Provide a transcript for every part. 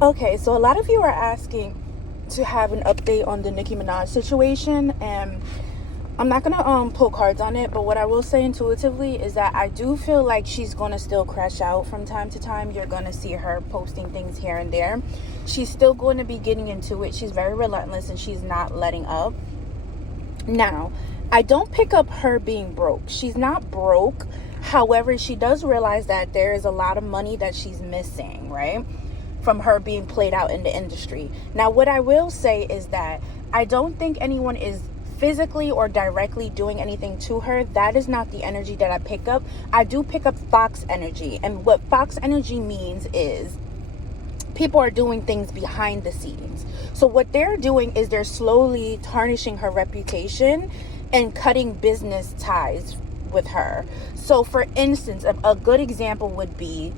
Okay, so a lot of you are asking to have an update on the Nicki Minaj situation, and I'm not gonna pull cards on it, but what I will say intuitively is that I do feel like she's gonna still crash out from time to time. You're gonna see her posting things here and there. She's still going to be getting into it. She's very relentless and she's not letting up. Now, I don't pick up her being broke. She's not broke. However, she does realize that there is a lot of money that she's missing, right? From her being played out in the industry. Now, what I will say is that I don't think anyone is physically or directly doing anything to her. That is not the energy that I pick up. I do pick up fox energy. And what fox energy means is people are doing things behind the scenes. So what they're doing is they're slowly tarnishing her reputation and cutting business ties with her. So for instance, a good example would be,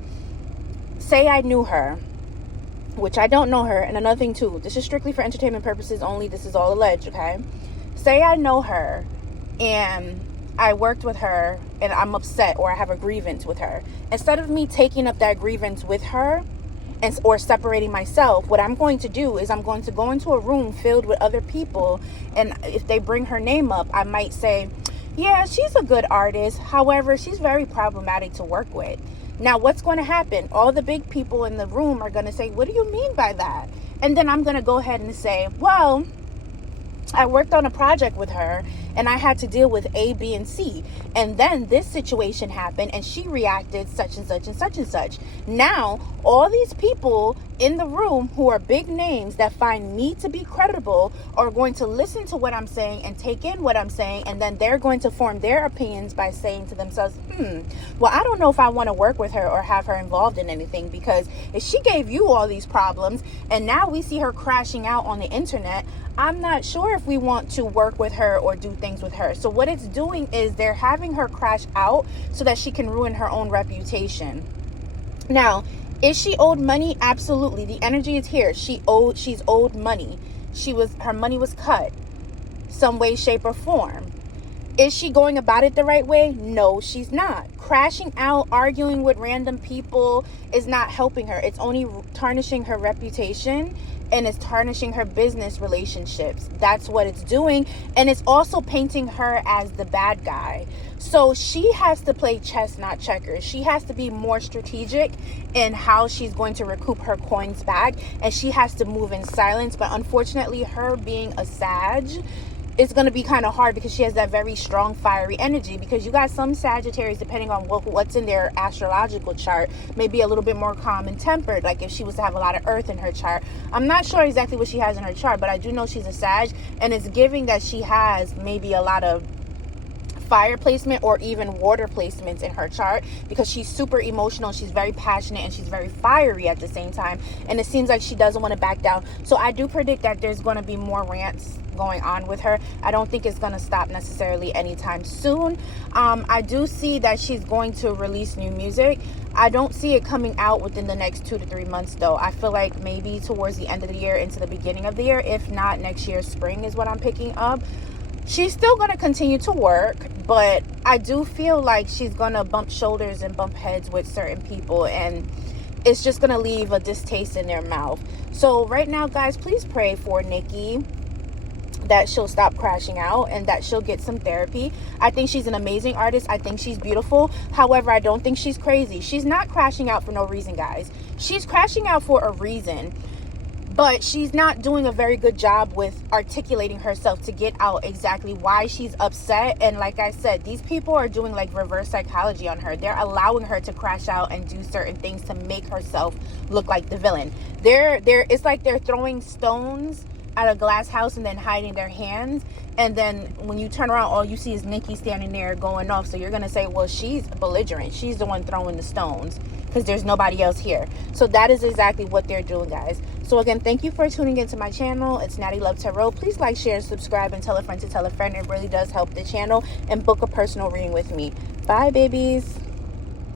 say I knew her, which I don't know her. And another thing too, this is strictly for entertainment purposes only. This is all alleged, okay? Say I know her and I worked with her and I'm upset or I have a grievance with her. Instead of me taking up that grievance with her or separating myself, what I'm going to do is I'm going to go into a room filled with other people, and if they bring her name up, I might say, yeah, she's a good artist. However, she's very problematic to work with. Now, what's going to happen? All the big people in the room are going to say, what do you mean by that? And then I'm going to go ahead and say, well, I worked on a project with her and I had to deal with A, B, and C. And then this situation happened and she reacted such and such and such and such. Now, all these people in the room who are big names that find me to be credible are going to listen to what I'm saying and take in what I'm saying. And then they're going to form their opinions by saying to themselves, well, I don't know if I want to work with her or have her involved in anything, because if she gave you all these problems and now we see her crashing out on the internet, I'm not sure if we want to work with her or do things with her. So what it's doing is they're having her crash out so that she can ruin her own reputation. Now, is she owed money? Absolutely. The energy is here. She's owed money. Her money was cut some way, shape, or form. Is she going about it the right way? No, she's not. Crashing out, arguing with random people is not helping her. It's only tarnishing her reputation and it's tarnishing her business relationships. That's what it's doing. And it's also painting her as the bad guy. So she has to play chess, not checkers. She has to be more strategic in how she's going to recoup her coins back. And she has to move in silence. But unfortunately, her being a Sag, it's going to be kind of hard because she has that very strong fiery energy, because you got some Sagittarius, depending on what's in their astrological chart, may be a little bit more calm and tempered, like if she was to have a lot of earth in her chart. I'm not sure exactly what she has in her chart, but I do know she's a Sag, and it's giving that she has maybe a lot of fire placement or even water placements in her chart, because she's super emotional, she's very passionate, and she's very fiery at the same time, and it seems like she doesn't want to back down. So I do predict that there's going to be more rants going on with her. I don't think it's going to stop necessarily anytime soon. I do see that she's going to release new music. I don't see it coming out within the next 2 to 3 months though. I feel like maybe towards the end of the year into the beginning of the year, if not next year spring is what I'm picking up. She's still going to continue to work, but I do feel like she's going to bump shoulders and bump heads with certain people, and it's just going to leave a distaste in their mouth. So right now, guys, please pray for Nicki, that she'll stop crashing out and that she'll get some therapy. I think she's an amazing artist. I think she's beautiful. However, I don't think she's crazy. She's not crashing out for no reason, guys. She's crashing out for a reason. But she's not doing a very good job with articulating herself to get out exactly why she's upset. And like I said, these people are doing like reverse psychology on her. They're allowing her to crash out and do certain things to make herself look like the villain. It's like they're throwing stones at a glass house and then hiding their hands. And then when you turn around, all you see is Nicki standing there going off. So you're going to say, well, she's belligerent. She's the one throwing the stones because there's nobody else here. So that is exactly what they're doing, guys. So again, thank you for tuning into my channel. It's Natiluv Tarot. Please like, share, and subscribe, and tell a friend to tell a friend. It really does help the channel. And book a personal reading with me. Bye, babies.